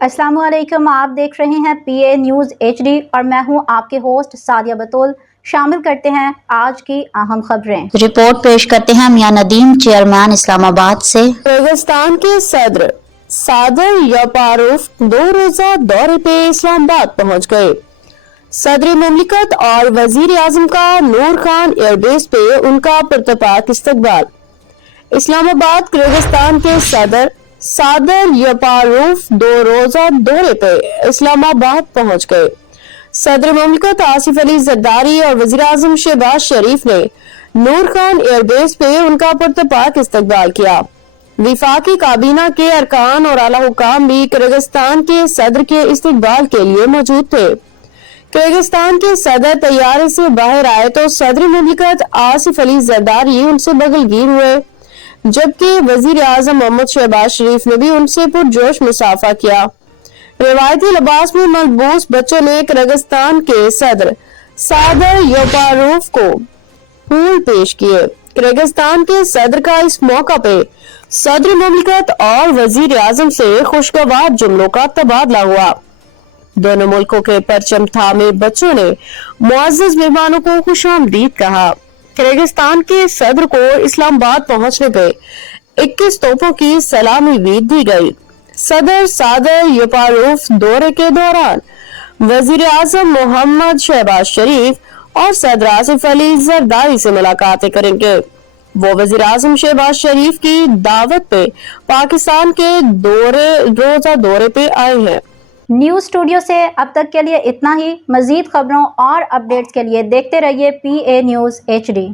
अस्सलाम वालेकुम। आप देख रहे हैं PA न्यूज़ HD और मैं हूं आपके होस्ट सादिया बतूल। शामिल करते हैं आज की अहम खबरें। रिपोर्ट पेश करते हैं मियां नदीम, चेयरमैन इस्लामाबाद से। किर्गिस्तान के सदर सादर यापारोव 2 रोजा दौरे पे इस्लामाबाद पहुंच गए। सदर मुमलिकत और वजीर आजम का नूर खान एयरबेस पे उनका पुरतपाक इस्तकबाल। इस्लामाबाद किर्गिस्तान के सदर सादर यापारोव 2 रोजा दौरे पे इस्लामाबाद पहुंच गए। सदर मुमलिकत आसिफ अली जरदारी और वजीर आजम शहबाज शरीफ ने नूर खान एयरबेस पे उनका पुरतपाक इस्तकबाल किया। विफाकी काबीना के अरकान और आला हुकाम भी किर्गिस्तान के सदर के इस्तकबाल के लिए मौजूद थे। किर्गिस्तान के सदर तैयारे से बाहर आए तो सदर मुमलिकत आसिफ अली जरदारी उनसे बगलगीर हुए, जबकि वजीर आजम मोहम्मद शहबाज शरीफ ने भी उनसे पुरजोश मुसाफा किया। रिवायती लिबास में मलबूस बच्चों ने किर्गिस्तान के सदर सादर यापारोव को फूल पेश किए। किर्गिस्तान के सदर का इस मौका पे सदर मुमलिकत और वजीर आजम से खुशगवार जुमलों का तबादला हुआ। दोनों मुल्कों के परचम थामे बच्चों ने मुअज़्ज़ज़ मेहमानों को खुशामदीद कहा। किर्गिस्तान के सदर को इस्लामाबाद पहुंचने पे 21 तोपों की सलामी भी दी गई। सदर सादर यापारोव दौरे के दौरान वजीर आजम मोहम्मद शहबाज शरीफ और सदर आसिफ अली जरदारी से मुलाकातें करेंगे। वो वजीर आजम शहबाज शरीफ की दावत पे पाकिस्तान के रोजा दौरे पे आए हैं। न्यूज़ स्टूडियो से अब तक के लिए इतना ही। मजीद खबरों और अपडेट्स के लिए देखते रहिए PA न्यूज़ HD।